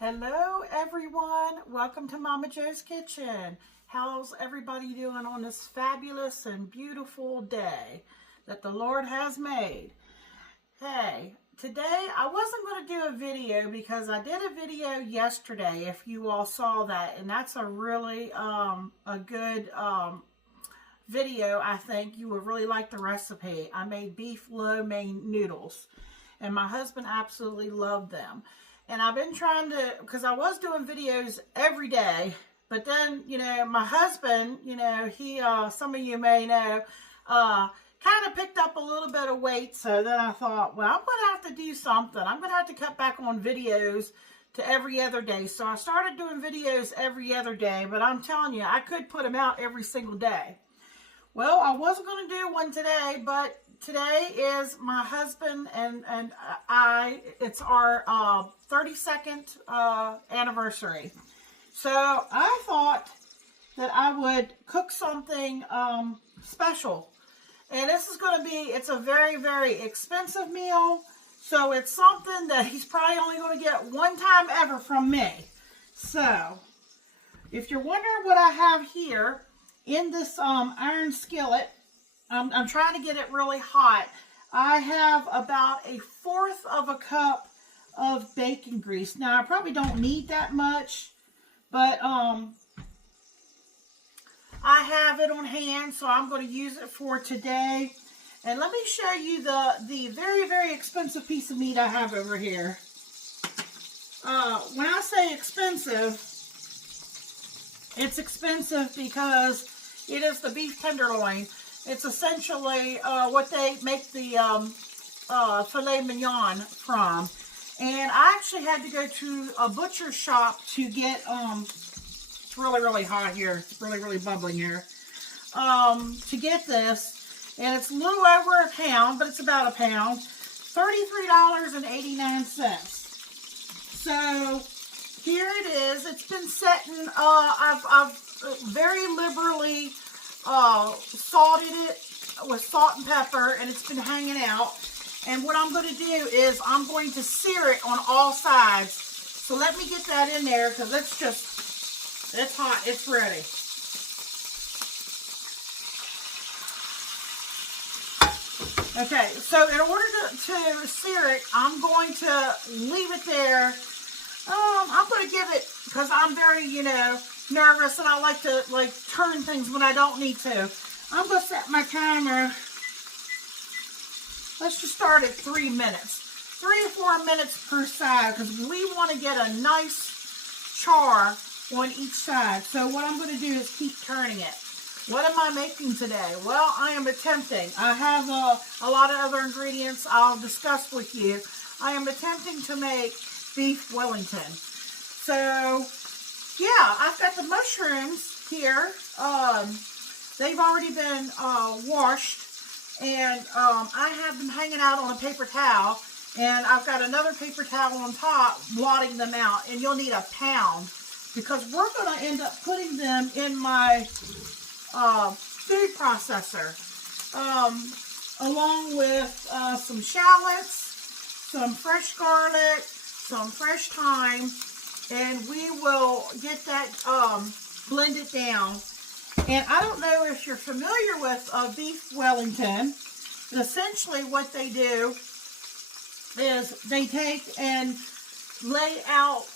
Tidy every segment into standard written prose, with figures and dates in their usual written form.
Hello everyone, welcome to Momma Jo's Kitchen. How's everybody doing on this fabulous and beautiful day that the Lord has made? Hey, today I wasn't going to do a video because I did a video yesterday, if you all saw that, and that's a really a good video. I think you would really like the recipe. I made beef lo mein noodles and my husband absolutely loved them. And I've been trying to, because I was doing videos every day, but then, my husband, he, some of you may know, kind of picked up a little bit of weight. So then I thought, well, I'm going to have to do something. I'm going to have to cut back on videos to every other day. So I started doing videos every other day, but I'm telling you, I could put them out every single day. Well, I wasn't going to do one today, but today is my husband and I, it's our 32nd anniversary. So I thought that I would cook something special. And this is going to be, it's a very, very expensive meal. So it's something that he's probably only going to get one time ever from me. So if you're wondering what I have here in this iron skillet, I'm trying to get it really hot. I have about 1/4 of a cup of bacon grease. Now, I probably don't need that much, but I have it on hand, so I'm going to use it for today. And let me show you the very, very expensive piece of meat I have over here. When I say expensive, it's expensive because it is the beef tenderloin. It's essentially what they make the filet mignon from. And I actually had to go to a butcher shop to get, it's really, really hot here. It's really, really bubbling here. To get this. And it's a little over a pound, but it's about a pound. $33.89. So here it is. It's been setting, I've very liberally salted it with salt and pepper, and it's been hanging out. And what I'm going to do is I'm going to sear it on all sides. So let me get that in there because it's hot. It's ready. Okay, so in order to sear it, I'm going to leave it there. I'm going to give it, because I'm very, nervous, and I like to turn things when I don't need to. I'm going to set my timer. Let's just start at 3 minutes. 3 or 4 minutes per side, because we want to get a nice char on each side. So what I'm going to do is keep turning it. What am I making today? Well, I am attempting. I have a lot of other ingredients I'll discuss with you. I am attempting to make beef Wellington. So yeah, I've got the mushrooms here. They've already been washed, and I have them hanging out on a paper towel, and I've got another paper towel on top blotting them out, and you'll need a pound because we're going to end up putting them in my food processor, along with some shallots, some fresh garlic, some fresh thyme, and we will get that blended down. And I don't know if you're familiar with beef Wellington. Essentially what they do is they take and lay out,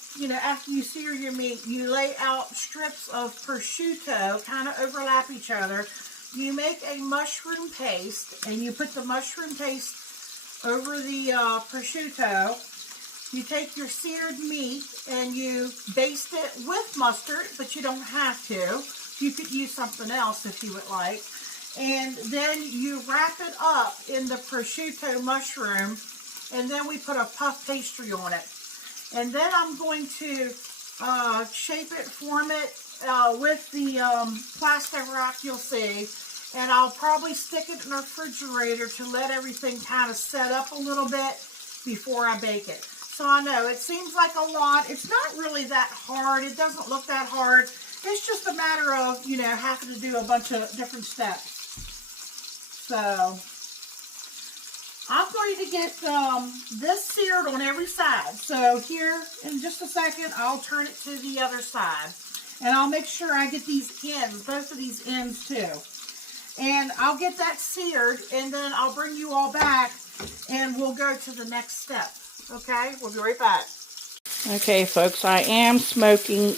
after you sear your meat, you lay out strips of prosciutto, kind of overlap each other. You make a mushroom paste, and you put the mushroom paste over the prosciutto. You take your seared meat and you baste it with mustard, but you don't have to. You could use something else if you would like. And then you wrap it up in the prosciutto mushroom, and then we put a puff pastry on it. And then I'm going to shape it, form it with the plastic wrap you'll see. And I'll probably stick it in the refrigerator to let everything kind of set up a little bit before I bake it. So I know it seems like a lot. It's not really that hard. It doesn't look that hard. It's just a matter of, having to do a bunch of different steps. So I'm going to get this seared on every side. So here in just a second, I'll turn it to the other side. And I'll make sure I get these ends, both of these ends too. And I'll get that seared, and then I'll bring you all back, and we'll go to the next step. Okay, we'll be right back. Okay, folks, I am smoking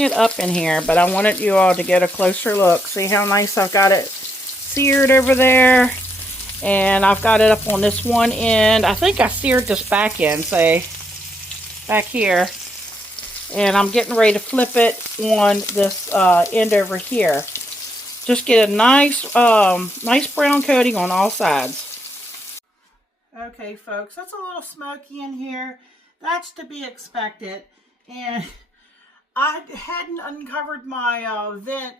it up in here, but I wanted you all to get a closer look. See how nice I've got it seared over there, and I've got it up on this one end. I think I seared this back end, say, back here, and I'm getting ready to flip it on this end over here. Just get a nice, nice brown coating on all sides. Okay, folks, that's a little smoky in here. That's to be expected. And I hadn't uncovered my vent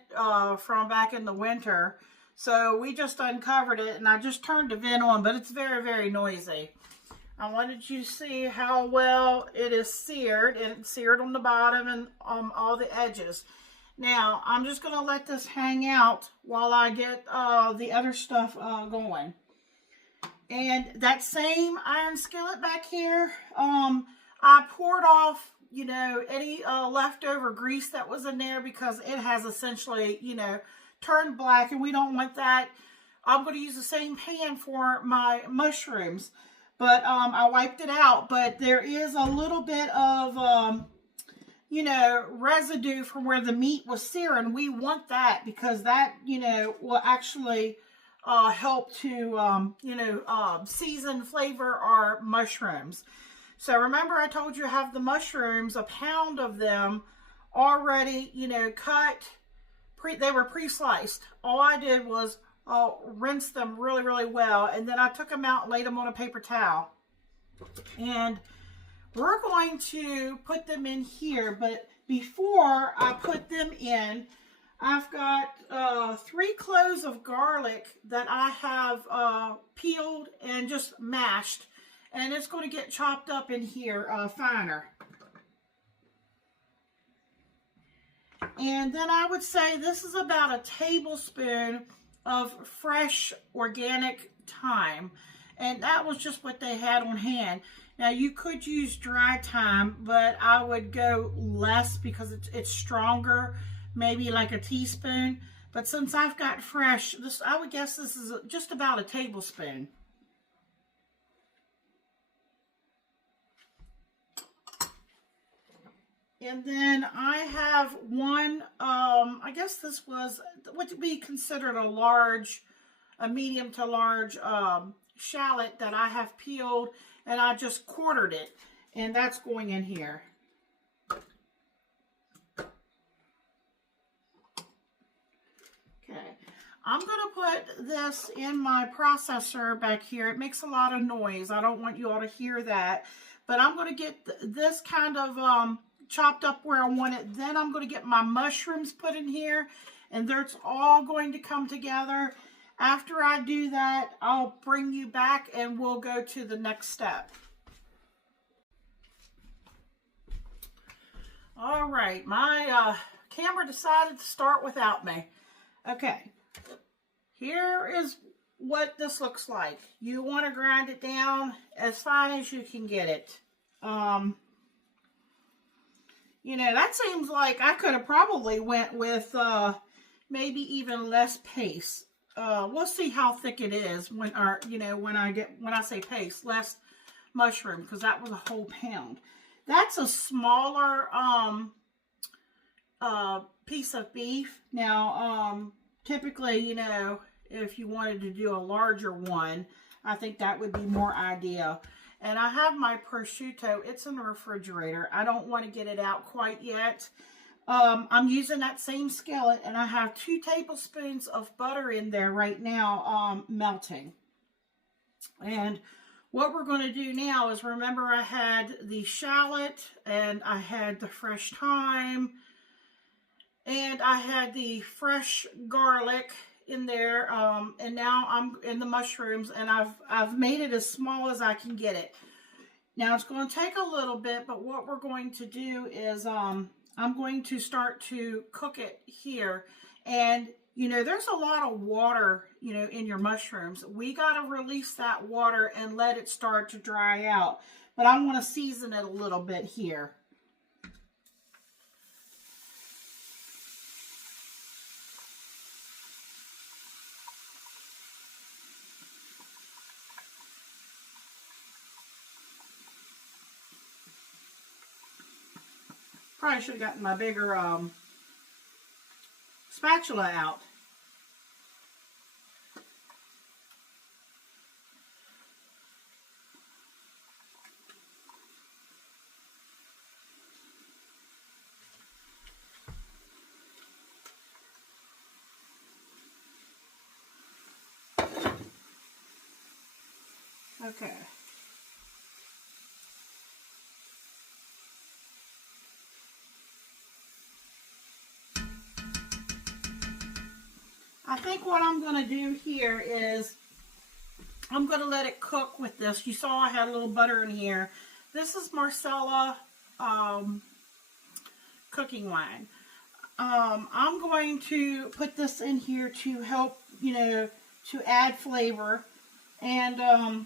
from back in the winter. So we just uncovered it, and I just turned the vent on, but it's very, very noisy. I wanted you to see how well it is seared, and it's seared on the bottom and on all the edges. Now, I'm just going to let this hang out while I get the other stuff going. And that same iron skillet back here, I poured off, you know, any leftover grease that was in there because it has essentially, you know, turned black, and we don't want that. I'm going to use the same pan for my mushrooms, but I wiped it out. But there is a little bit of you know, residue from where the meat was searing. We want that because that, you know, will actually help to, you know, season, flavor our mushrooms. So remember I told you I have the mushrooms, a pound of them already, you know, cut. They were pre-sliced. All I did was rinse them really, really well. And then I took them out and laid them on a paper towel. And we're going to put them in here, but before I put them in, I've got 3 cloves of garlic that I have peeled and just mashed, and it's going to get chopped up in here finer. And then I would say this is about a tablespoon of fresh organic thyme, and that was just what they had on hand. Now, you could use dry thyme, but I would go less because it's stronger, maybe like a teaspoon. But since I've got fresh, I would guess this is just about a tablespoon. And then I have one, I guess this was what would be considered a medium to large shallot that I have peeled, and I just quartered it, and that's going in here. Okay, I'm going to put this in my processor back here. It makes a lot of noise. I don't want you all to hear that, but I'm going to get this kind of chopped up where I want it. Then I'm going to get my mushrooms put in here, and it's all going to come together. After I do that, I'll bring you back and we'll go to the next step. All right, my camera decided to start without me. Okay, here is what this looks like. You want to grind it down as fine as you can get it. You know, that seems like I could have probably went with maybe even less paste. We'll see how thick it is when I say paste, less mushroom, because that was a whole pound. That's a smaller piece of beef. Now, typically, you know, if you wanted to do a larger one, I think that would be more ideal. And I have my prosciutto. It's in the refrigerator. I don't want to get it out quite yet. I'm using that same skillet, and I have 2 tablespoons of butter in there right now, melting. And what we're going to do now is, remember I had the shallot, and I had the fresh thyme, and I had the fresh garlic in there, and now I'm in the mushrooms, and I've made it as small as I can get it. Now it's going to take a little bit, but what we're going to do is I'm going to start to cook it here, and you know, there's a lot of water, you know, in your mushrooms. We got to release that water and let it start to dry out. But I want to season it a little bit here. Probably should have gotten my bigger spatula out. Okay. I think what I'm going to do here is I'm going to let it cook with this. You saw I had a little butter in here. This is Marcella cooking wine. I'm going to put this in here to help, you know, to add flavor. And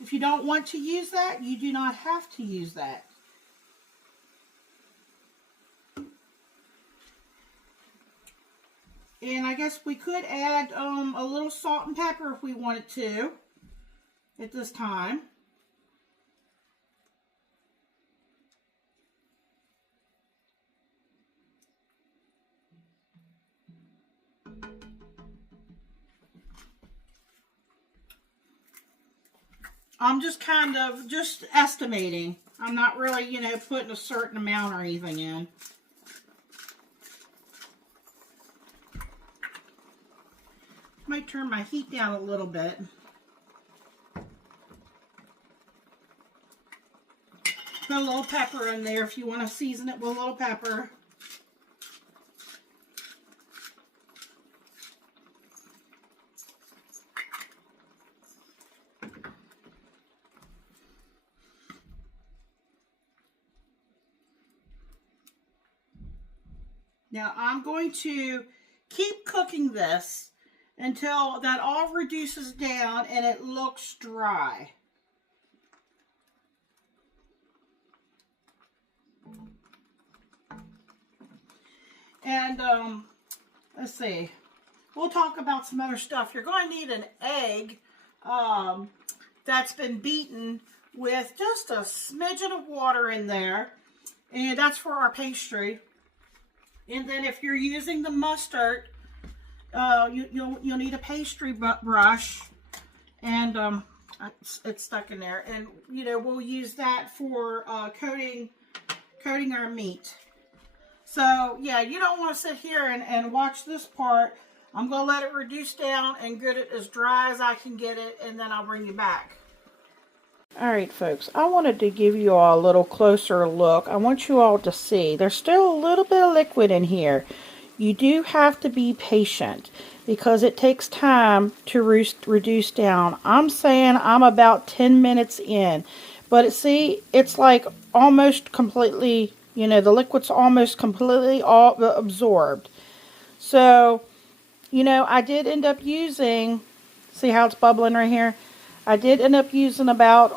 if you don't want to use that, you do not have to use that. And I guess we could add a little salt and pepper if we wanted to at this time. I'm just kind of just estimating. I'm not really, you know, putting a certain amount or anything in. Might turn my heat down a little bit. Put a little pepper in there if you want to season it with a little pepper. Now I'm going to keep cooking this until that all reduces down and it looks dry. And let's see, we'll talk about some other stuff. You're going to need an egg that's been beaten with just a smidgen of water in there, and that's for our pastry. And then if you're using the mustard, you'll need a pastry brush, and it's stuck in there. And you know, we'll use that for coating our meat. So yeah, you don't want to sit here and watch this part. I'm going to let it reduce down and get it as dry as I can get it, and then I'll bring you back. Alright folks, I wanted to give you all a little closer look. I want you all to see there's still a little bit of liquid in here. You do have to be patient because it takes time to reduce down. I'm saying I'm about 10 minutes in, but see, it's like almost completely, you know, the liquid's almost completely all absorbed. So, you know, I did end up using, see how it's bubbling right here? I did end up using about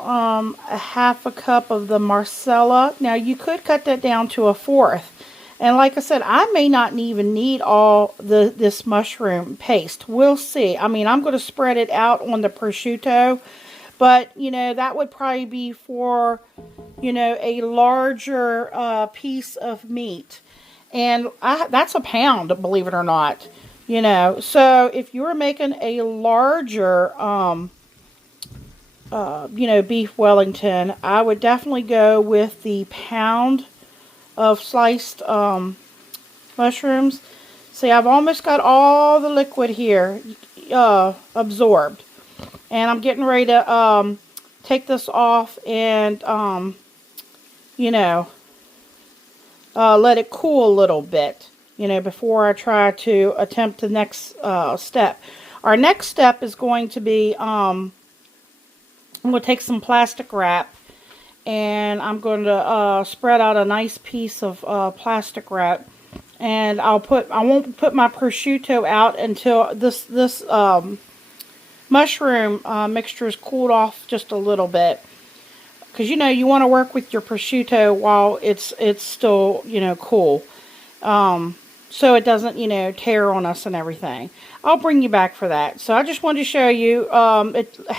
a half a cup of the Marcella. Now you could cut that down to a fourth. And like I said, I may not even need all this mushroom paste. We'll see. I mean, I'm going to spread it out on the prosciutto. But, you know, that would probably be for, you know, a larger piece of meat. And that's a pound, believe it or not. You know, so if you were making a larger you know, beef Wellington, I would definitely go with the pound of sliced mushrooms. See, I've almost got all the liquid here absorbed. And I'm getting ready to take this off and, you know, let it cool a little bit, you know, before I try to attempt the next step. Our next step is going to be, I'm going to take some plastic wrap and I'm going to spread out a nice piece of plastic wrap, and I won't put my prosciutto out until this mushroom mixture is cooled off just a little bit, because you know you want to work with your prosciutto while it's still, you know, cool, so it doesn't, you know, tear on us and everything. I'll bring you back for that. So I just wanted to show you,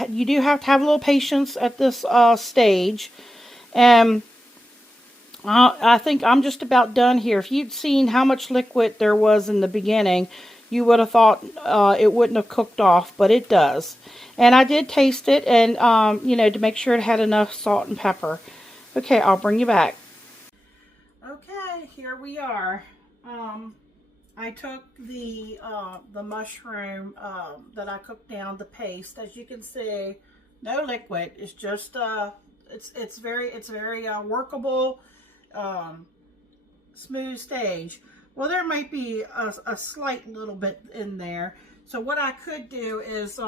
you do have to have a little patience at this stage, and I think I'm just about done here. If you'd seen how much liquid there was in the beginning, you would have thought it wouldn't have cooked off, but it does. And I did taste it, and you know, to make sure it had enough salt and pepper. Okay, I'll bring you back. Okay, here we are. I took the mushroom that I cooked down, the paste. As you can see, no liquid. It's just it's very workable, smooth stage. Well, there might be a slight little bit in there. So what I could do is,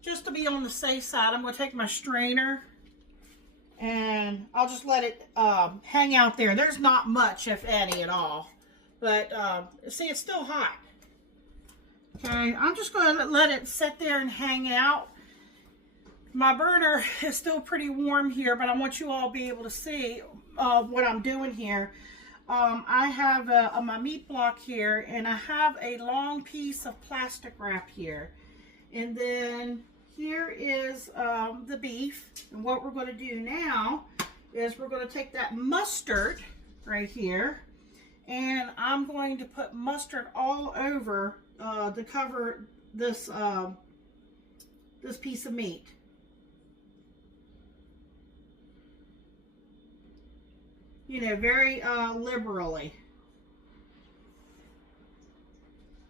just to be on the safe side, I'm going to take my strainer and I'll just let it hang out there. There's not much, if any, at all. But see, it's still hot. Okay, I'm just going to let it sit there and hang out. My burner is still pretty warm here, but I want you all to be able to see what I'm doing here. I have my meat block here, and I have a long piece of plastic wrap here. And then here is the beef. And what we're going to do now is we're going to take that mustard right here, and I'm going to put mustard all over to cover this this piece of meat. You know, very liberally.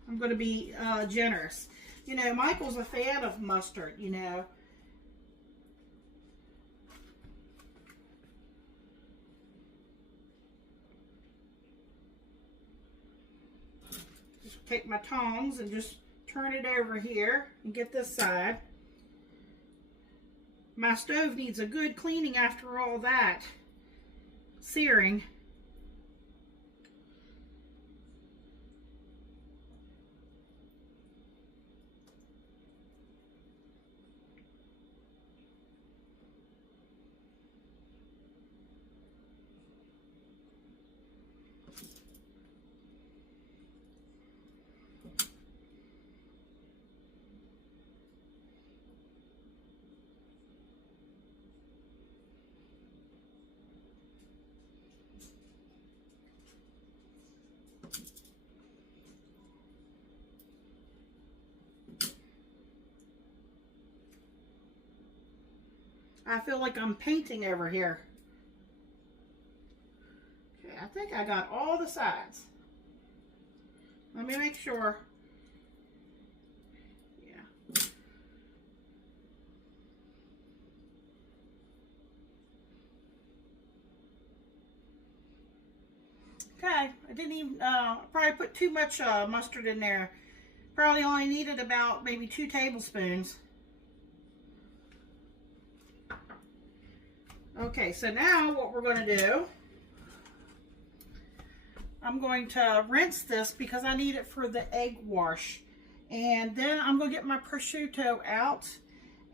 I'm going to be generous. You know, Michael's a fan of mustard, you know. Just take my tongs and just turn it over here and get this side. My stove needs a good cleaning after all that searing. I feel like I'm painting over here. Okay, I think I got all the sides. Let me make sure. Yeah. Okay, I didn't even, probably put too much mustard in there. Probably only needed about maybe 2 tablespoons. Okay, so now what we're going to do, I'm going to rinse this because I need it for the egg wash. And then I'm going to get my prosciutto out,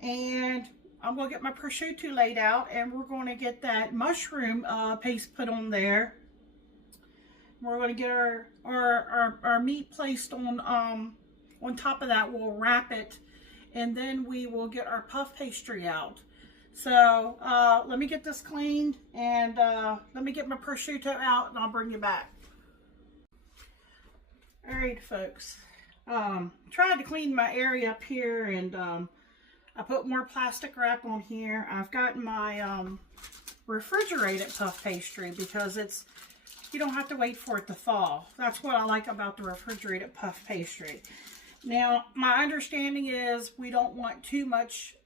and I'm going to get my prosciutto laid out, and we're going to get that mushroom paste put on there. We're going to get our meat placed on top of that. We'll wrap it, and then we will get our puff pastry out. So let me get this cleaned, and let me get my prosciutto out, and I'll bring you back. All right, folks. Tried to clean my area up here, and I put more plastic wrap on here. I've got my refrigerated puff pastry because you don't have to wait for it to thaw. That's what I like about the refrigerated puff pastry. Now, my understanding is we don't want too much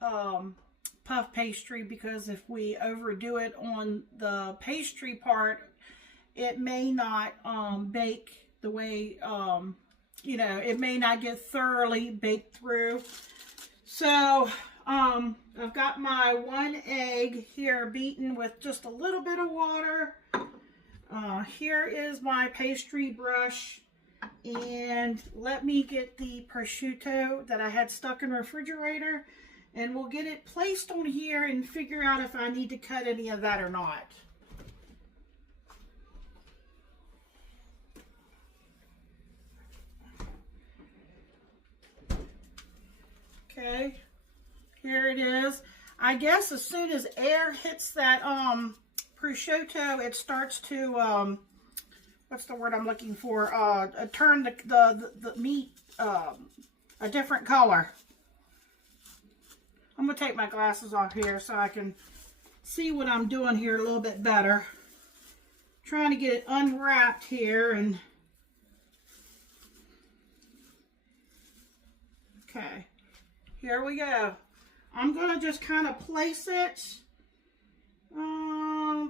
puff pastry, because if we overdo it on the pastry part, it may not bake the way, you know, it may not get thoroughly baked through. So I've got my 1 egg here beaten with just a little bit of water. Here is my pastry brush, and let me get the prosciutto that I had stuck in the refrigerator, and we'll get it placed on here and figure out if I need to cut any of that or not. Okay, here it is. I guess as soon as air hits that prosciutto, it starts to what's the word I'm looking for? Turn the meat a different color. I'm gonna take my glasses off here so I can see what I'm doing here a little bit better. Trying to get it unwrapped here, and okay, here we go. I'm gonna just kind of place it.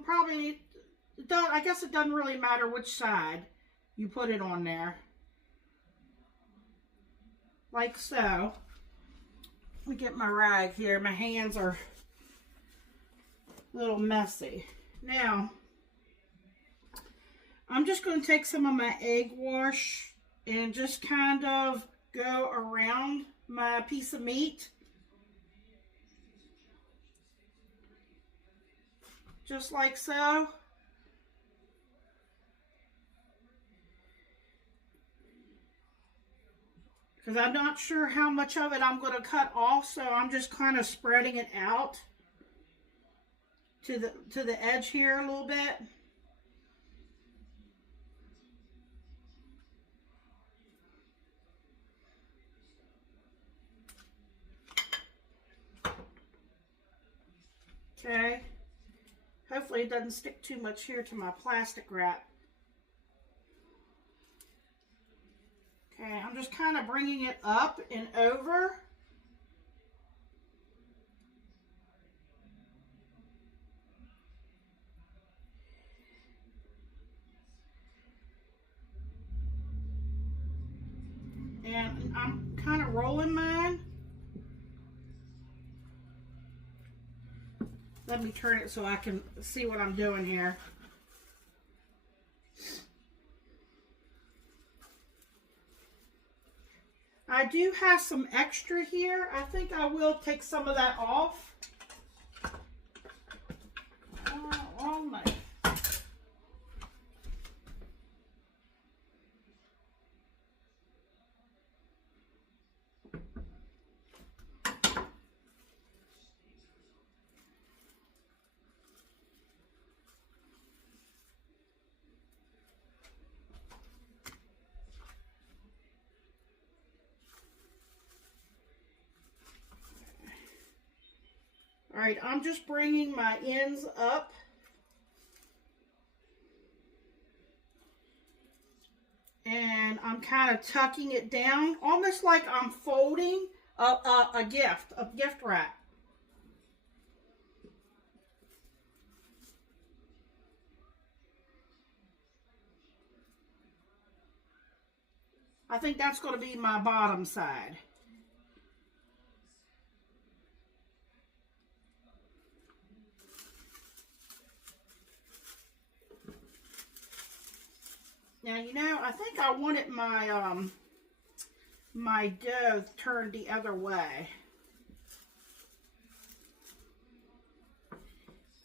Probably, I guess it doesn't really matter which side you put it on there. Like so. Let me get my rag here. My hands are a little messy. Now, I'm just going to take some of my egg wash and just kind of go around my piece of meat. Just like so. Because I'm not sure how much of it I'm going to cut off, so I'm just kind of spreading it out to the edge here a little bit. Okay. Hopefully it doesn't stick too much here to my plastic wrap. Okay, I'm just kind of bringing it up and over. And I'm kind of rolling mine. Let me turn it so I can see what I'm doing here. I do have some extra here. I think I will take some of that off. Oh my. All right, I'm just bringing my ends up. And I'm kind of tucking it down, almost like I'm folding a gift wrap. I think that's going to be my bottom side. Now, you know, I think I wanted my my dough turned the other way. I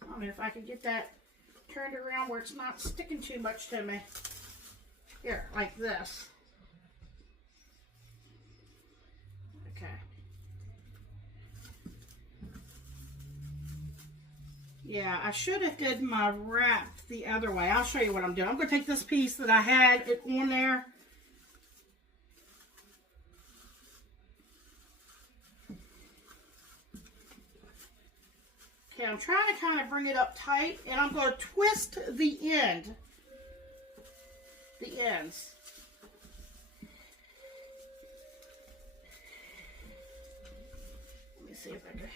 don't know if I can get that turned around where it's not sticking too much to me. Here, like this. Okay. Yeah, I should have did my wrap the other way. I'll show you what I'm doing. I'm going to take this piece that I had it on there. Okay, I'm trying to kind of bring it up tight, and I'm going to twist the ends. Let me see if I can.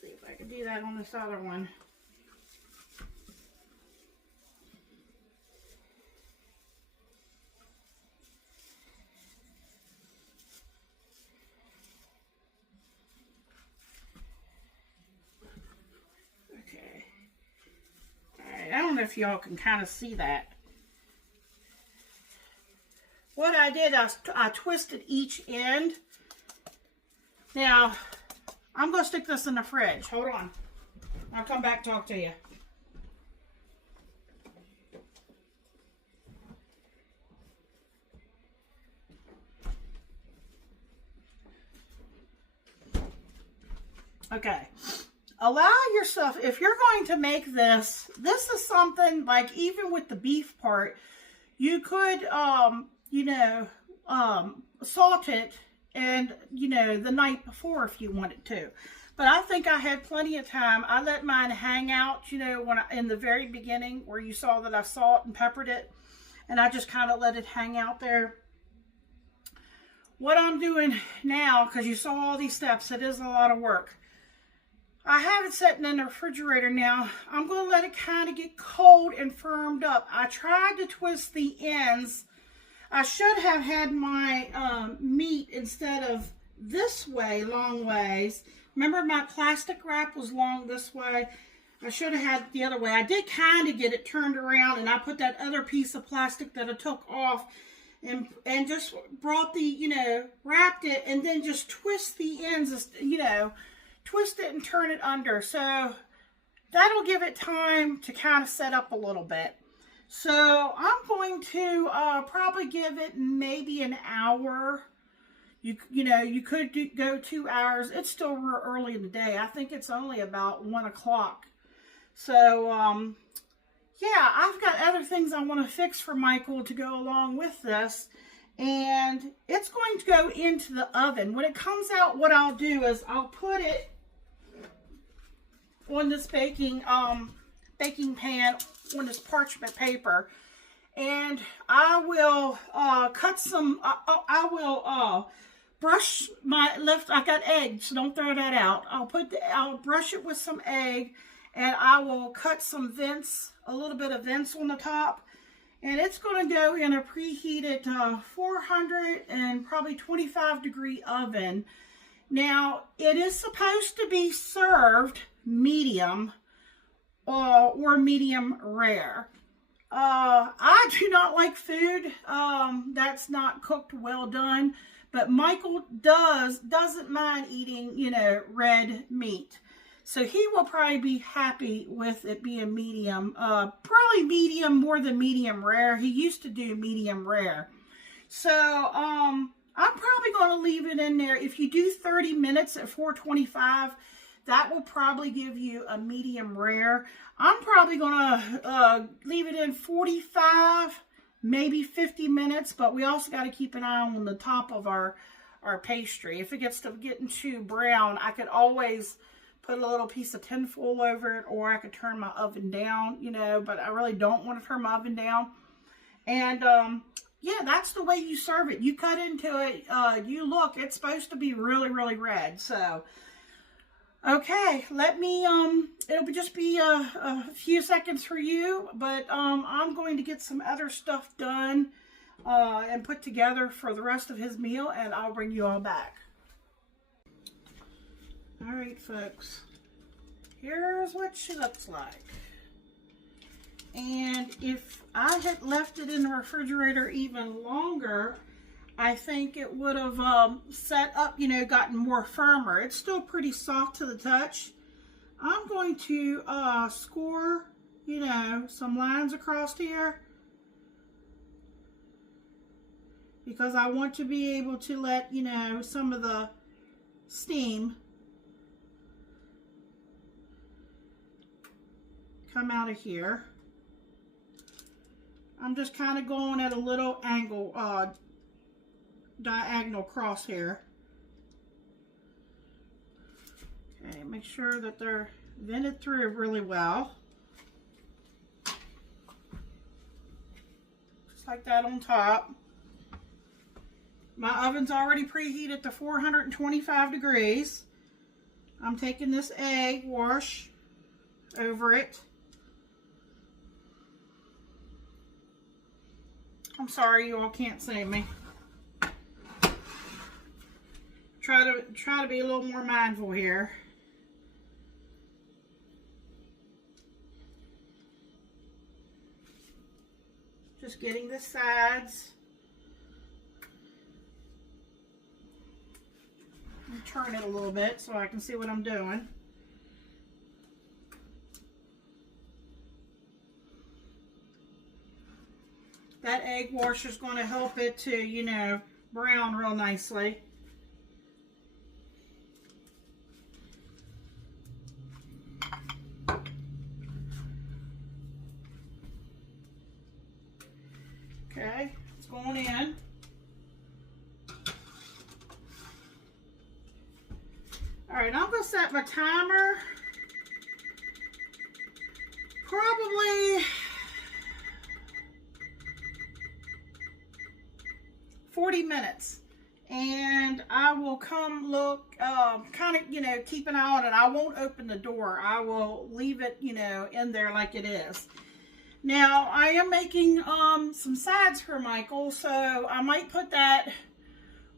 See if I can do that on this other one. if y'all can kind of see that. What I did, I twisted each end. Now, I'm going to stick this in the fridge. Hold on. I'll come back and talk to you. Okay. Allow yourself, if you're going to make this is something like, even with the beef part, you could, you know, salt it and, you know, the night before if you wanted to. But I think I had plenty of time. I let mine hang out, you know, when in the very beginning where you saw that I salt and peppered it. And I just kind of let it hang out there. What I'm doing now, because you saw all these steps, it is a lot of work. I have it sitting in the refrigerator now. I'm going to let it kind of get cold and firmed up. I tried to twist the ends. I should have had my meat instead of this way, long ways. Remember, my plastic wrap was long this way. I should have had it the other way. I did kind of get it turned around, and I put that other piece of plastic that I took off and just brought the, you know, wrapped it, and then just twist the ends, you know, twist it and turn it under. So that'll give it time to kind of set up a little bit. So I'm going to probably give it maybe an hour. You know, you could go 2 hours. It's still real early in the day. I think it's only about 1 o'clock. So, yeah, I've got other things I want to fix for Michael to go along with this. And it's going to go into the oven. When it comes out, what I'll do is I'll put it on this baking pan on this parchment paper, and I will cut some. I will brush my left. I got egg, so don't throw that out. I'll brush it with some egg, and I will cut some vents, a little bit of vents on the top, and it's going to go in a preheated 400 and probably 25 degree oven. Now, it is supposed to be served medium or medium rare. I do not like food that's not cooked well done, but Michael doesn't mind eating, you know, red meat. So he will probably be happy with it being medium, probably medium more than medium rare. He used to do medium rare. So, I'm probably going to leave it in there. If you do 30 minutes at 425, that will probably give you a medium rare. I'm probably going to leave it in 45, maybe 50 minutes, but we also got to keep an eye on the top of our pastry. If it gets to getting too brown, I could always put a little piece of tin foil over it, or I could turn my oven down, you know, but I really don't want to turn my oven down. And, yeah, that's the way you serve it. You cut into it, you look, it's supposed to be really, really red. So, okay, let me, it'll just be a few seconds for you, but I'm going to get some other stuff done and put together for the rest of his meal, and I'll bring you all back. All right, folks, here's what she looks like. And if I had left it in the refrigerator even longer, I think it would have set up, you know, gotten more firmer. It's still pretty soft to the touch. I'm going to score, you know, some lines across here, because I want to be able to let, you know, some of the steam come out of here. I'm just kind of going at a little angle, diagonal cross here. Okay, make sure that they're vented through really well. Just like that on top. My oven's already preheated to 425 degrees. I'm taking this egg wash over it. I'm sorry you all can't see me. Try to be a little more mindful here. . Just getting the sides. Turn it a little bit so I can see what I'm doing. That egg washer is going to help it to, you know, brown real nicely. Okay, it's going in. All right, I'm going to set my timer probably 40 minutes. And I will come look, kind of, you know, keep an eye on it. I won't open the door. I will leave it, you know, in there like it is. Now, I am making some sides for Michael, so I might put that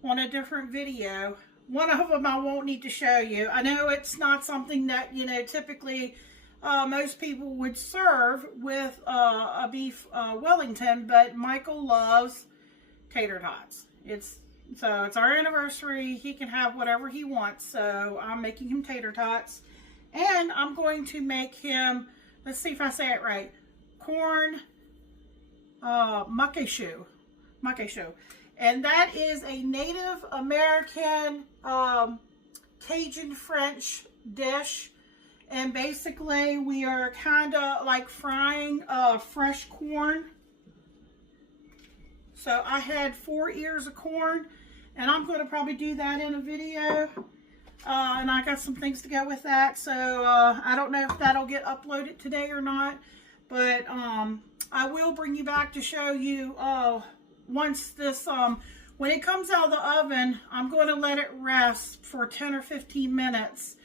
on a different video. One of them I won't need to show you. I know it's not something that, you know, typically most people would serve with a beef Wellington, but Michael loves tater tots. So it's our anniversary. He can have whatever he wants. So I'm making him tater tots. And I'm going to make him, let's see if I say it right, corn makeshu. And that is a Native American Cajun French dish. And basically we are kind of like frying fresh corn. So I had 4 ears of corn, and I'm going to probably do that in a video. And I got some things to go with that. So I don't know if that'll get uploaded today or not. But I will bring you back to show you once this, when it comes out of the oven, I'm going to let it rest for 10 or 15 minutes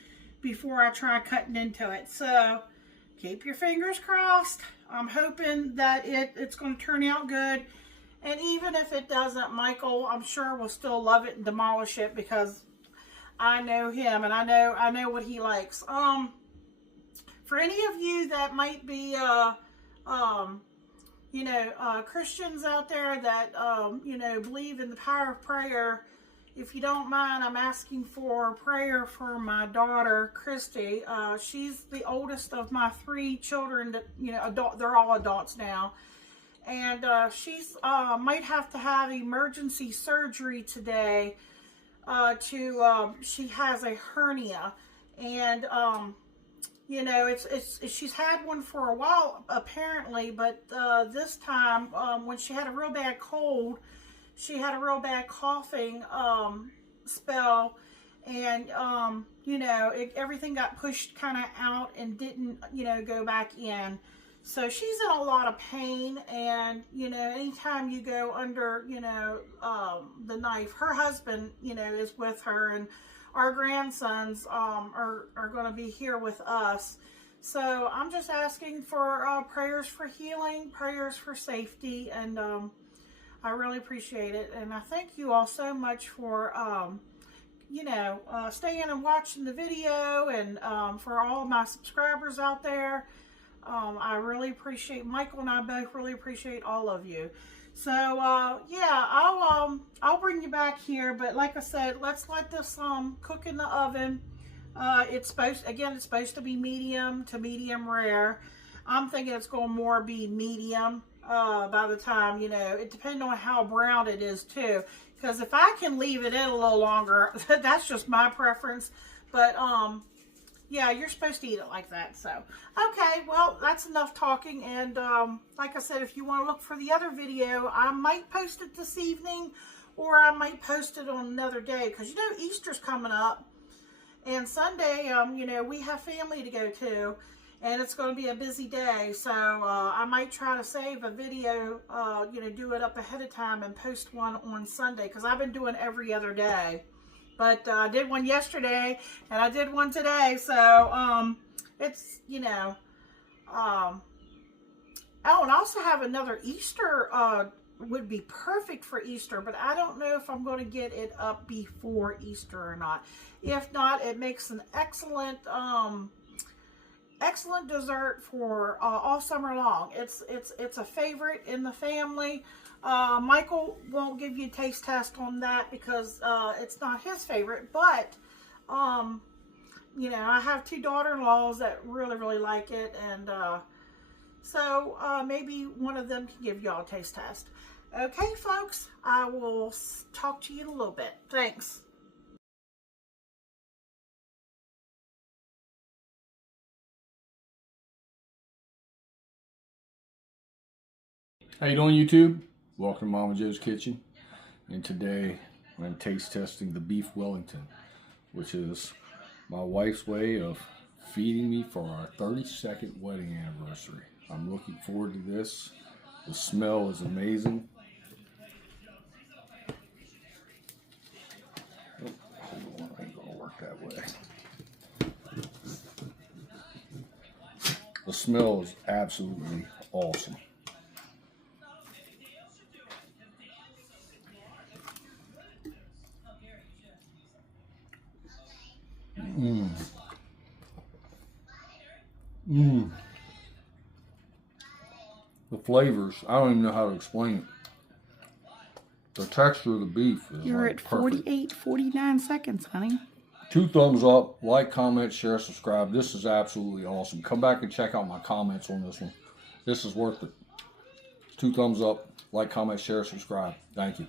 before I try cutting into it. So keep your fingers crossed. I'm hoping that it's going to turn out good. And even if it doesn't, Michael, I'm sure will still love it and demolish it because I know him and I know what he likes. For any of you that might be, you know, Christians out there that, you know, believe in the power of prayer, if you don't mind, I'm asking for prayer for my daughter, Christy. She's the oldest of my 3 children that, you know, they're all adults now. And she's might have to have emergency surgery today. She has a hernia, and you know, she's had one for a while apparently, but this time when she had a real bad cold, she had a real bad coughing spell, and you know, everything got pushed kind of out and didn't, you know, go back in. So she's in a lot of pain, and, you know, anytime you go under, you know, the knife, her husband, you know, is with her, and our grandsons are going to be here with us. So I'm just asking for prayers for healing, prayers for safety, and I really appreciate it. And I thank you all so much for, you know, staying and watching the video, and for all of my subscribers out there. I really appreciate, Michael and I both really appreciate all of you. So, yeah, I'll bring you back here, but like I said, let's let this, cook in the oven. It's supposed to be medium to medium rare. I'm thinking it's going to more be medium, by the time, you know, it depends on how brown it is too. Because if I can leave it in a little longer, that's just my preference. But, yeah, you're supposed to eat it like that. So, okay, well, that's enough talking. And like I said, if you want to look for the other video, I might post it this evening, or I might post it on another day. Because, you know, Easter's coming up. And Sunday, you know, we have family to go to. And it's going to be a busy day. So, I might try to save a video, you know, do it up ahead of time and post one on Sunday. Because I've been doing every other day. But I did one yesterday, and I did one today, so it's, you know, oh, and I also have another Easter, would be perfect for Easter, but I don't know if I'm going to get it up before Easter or not. If not, it makes an excellent excellent dessert for all summer long. It's a favorite in the family. Michael won't give you a taste test on that because it's not his favorite, but you know, I have 2 daughter-in-laws that really like it, and so maybe one of them can give y'all a taste test. Okay, folks, I will talk to you in a little bit. Thanks. How you doing, YouTube? Welcome to Momma Jo's Kitchen. And today I'm taste testing the beef Wellington, which is my wife's way of feeding me for our 32nd wedding anniversary. I'm looking forward to this. The smell is amazing. Oh, hold on, I ain't gonna work that way. The smell is absolutely awesome. The flavors, I don't even know how to explain it. The texture of the beef is You're like at perfect. 48, 49 seconds, honey. 2 thumbs up, like, comment, share, subscribe. This is absolutely awesome. Come back and check out my comments on this one. This is worth it. 2 thumbs up, like, comment, share, subscribe. Thank you.